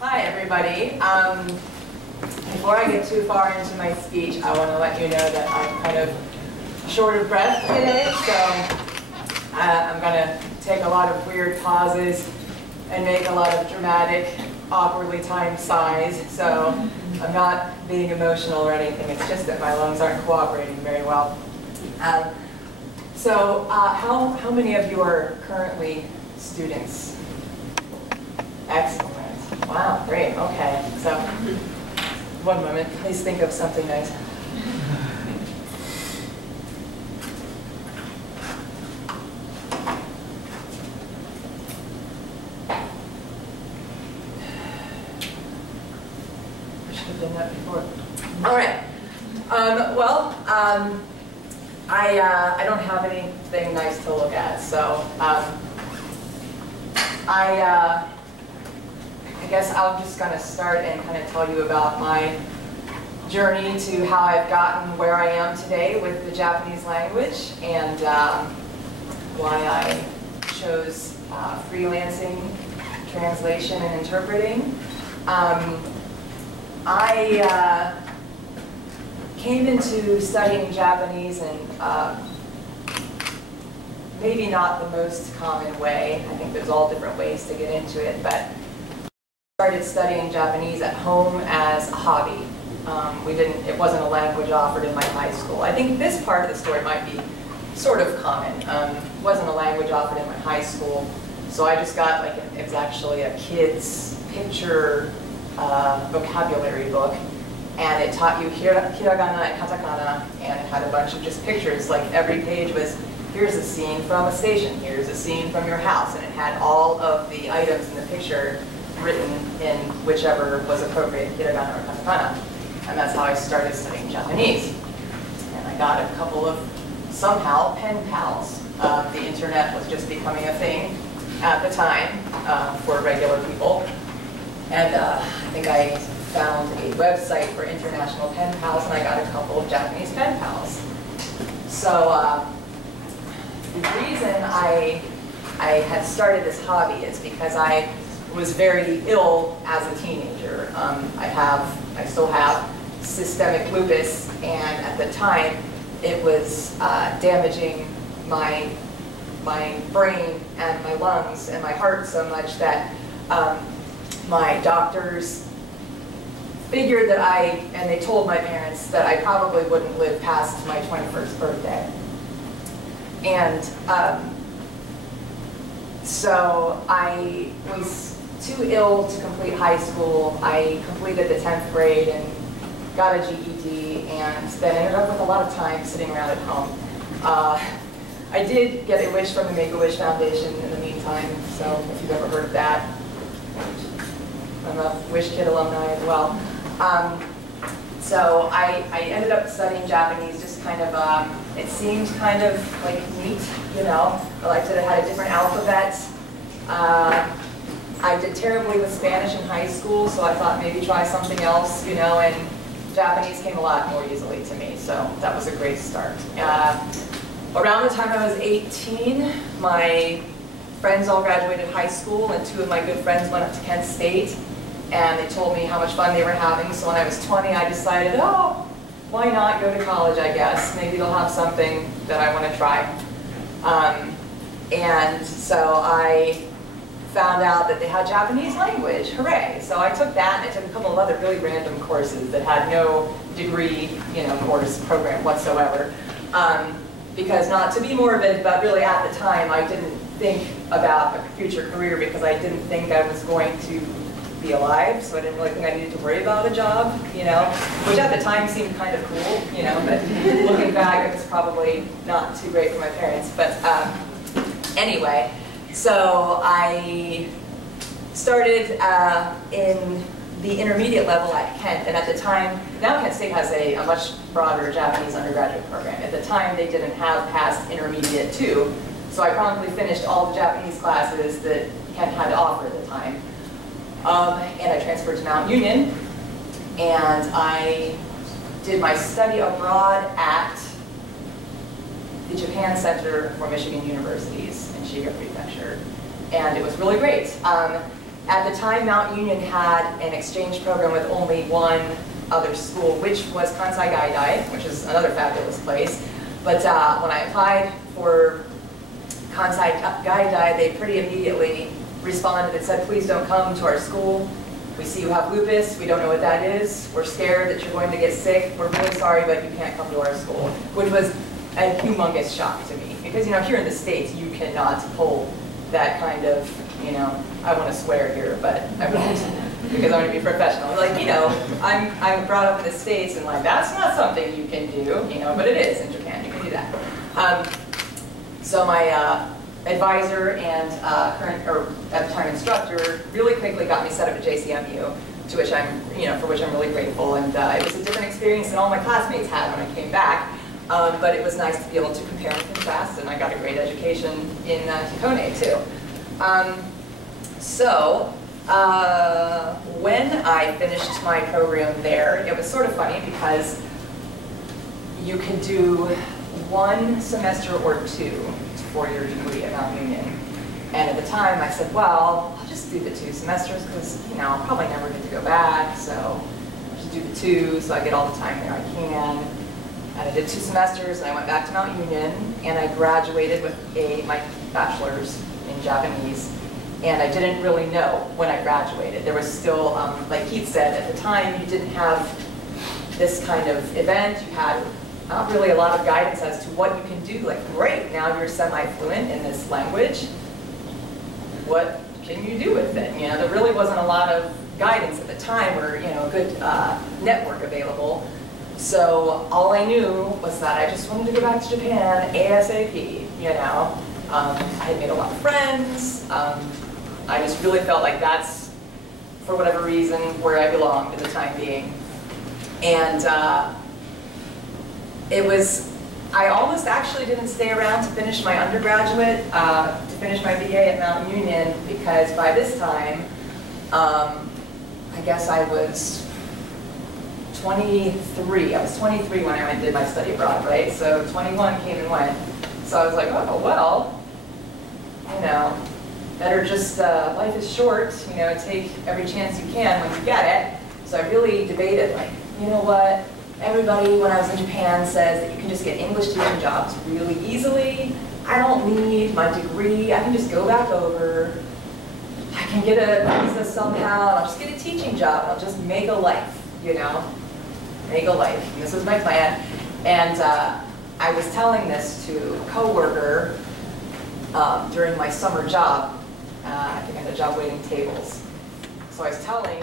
Hi, everybody. Before I get too far into my speech, I want to let you know that I'm kind of short of breath today, so I'm going to take a lot of weird pauses and make a lot of dramatic, awkwardly timed sighs. So I'm not being emotional or anything. It's just that my lungs aren't cooperating very well. How many of you are currently students? Excellent. Wow, great. Okay. So, one moment. Please think of something nice. I should have done that before. All right. I don't have anything nice to look at, so I guess I'm just going to start and kind of tell you about my journey to how I've gotten where I am today with the Japanese language and why I chose freelancing, translation, and interpreting. I came into studying Japanese in maybe not the most common way. I think there's all different ways to get into it, but I started studying Japanese at home as a hobby. It wasn't a language offered in my high school. I think this part of the story might be sort of common. It wasn't a language offered in my high school, so I just got it's actually a kid's picture vocabulary book, and it taught you hiragana and katakana, and it had a bunch of just pictures. Like every page was, here's a scene from a station, here's a scene from your house, and it had all of the items in the picture written in whichever was appropriate, hiragana or katakana. And that's how I started studying Japanese. And I got a couple of, somehow, pen pals. The internet was just becoming a thing at the time for regular people. And I think I found a website for international pen pals, and I got a couple of Japanese pen pals. So the reason I had started this hobby is because I was very ill as a teenager. I still have systemic lupus, and at the time it was damaging my brain and my lungs and my heart so much that my doctors figured that and they told my parents that I probably wouldn't live past my 21st birthday. And so I was too ill to complete high school. I completed the 10th grade and got a GED, and then ended up with a lot of time sitting around at home. I did get a wish from the Make-A-Wish Foundation in the meantime, so if you've ever heard of that. I'm a Wish Kid alumni as well. So I ended up studying Japanese, just kind of, it seemed kind of like neat, you know. I liked that it had a different alphabet. I did terribly with Spanish in high school, so I thought maybe try something else, you know, and Japanese came a lot more easily to me, so that was a great start. Around the time I was 18, my friends all graduated high school, and two of my good friends went up to Kent State, and they told me how much fun they were having. So when I was 20, I decided, oh, why not go to college, I guess. Maybe they'll have something that I want to try. And so I found out that they had Japanese language, hooray. So I took that, and I took a couple of other really random courses that had no degree, course program whatsoever. Because not to be morbid, but really at the time, I didn't think about a future career because I didn't think I was going to be alive, so I didn't really think I needed to worry about a job, which at the time seemed kind of cool, but looking back, it was probably not too great for my parents. But anyway, so I started in the intermediate level at Kent, and at the time, now Kent State has a much broader Japanese undergraduate program. At the time, they didn't have past intermediate too, so I promptly finished all the Japanese classes that Kent had to offer at the time. And I transferred to Mount Union, and I did my study abroad at the Japan Center for Michigan Universities in Shiga Prefecture, and it was really great. At the time, Mount Union had an exchange program with only one other school, which was Kansai Gaidai, which is another fabulous place. But when I applied for Kansai Gaidai, they pretty immediately responded and said, please don't come to our school. We see you have lupus, we don't know what that is, we're scared that you're going to get sick, we're really sorry, but you can't come to our school, which was a humongous shock to me. Because, you know, here in the States, you cannot pull that kind of, you know, I want to swear here, but I won't, because I want to be professional. Like, you know, I'm brought up in the States, and like, that's not something you can do, you know, but it is in Japan, you can do that. So my advisor and current, or at the time instructor, really quickly got me set up at JCMU, to which I'm, you know, for which I'm really grateful. And it was a different experience than all my classmates had when I came back. But it was nice to be able to compare and contrast, and I got a great education in Hikone too. When I finished my program there, it was sort of funny because you could do 1 semester or 2 4-year degree at Mount Union. And at the time I said, well, I'll just do the 2 semesters because, you know, I'll probably never get to go back, so I'll just do the 2 so I get all the time there I can. And I did 2 semesters, and I went back to Mount Union, and I graduated with my bachelor's in Japanese. And I didn't really know when I graduated. There was still, like Keith said, at the time you didn't have this kind of event. You had not really a lot of guidance as to what you can do. Like, great, now you're semi-fluent in this language. What can you do with it? You know, there really wasn't a lot of guidance at the time, or, you know, a good network available. So all I knew was that I just wanted to go back to Japan ASAP, you know. I had made a lot of friends. I just really felt like that's, for whatever reason, where I belonged at the time being. And I almost actually didn't stay around to finish my undergraduate, to finish my BA at Mount Union, because by this time, I guess I was 23. I was 23 when I went and did my study abroad, right? So 21 came and went. So I was like, oh, well, you know, better just, life is short, you know, take every chance you can when you get it. So I really debated, like, you know what? Everybody, when I was in Japan, says that you can just get English teaching jobs really easily. I don't need my degree. I can just go back over. I can get a visa somehow. I'll just get a teaching job. And I'll just make a life, you know? Make a life. And this was my plan. And I was telling this to a coworker during my summer job. I think I had a job waiting tables. So I was telling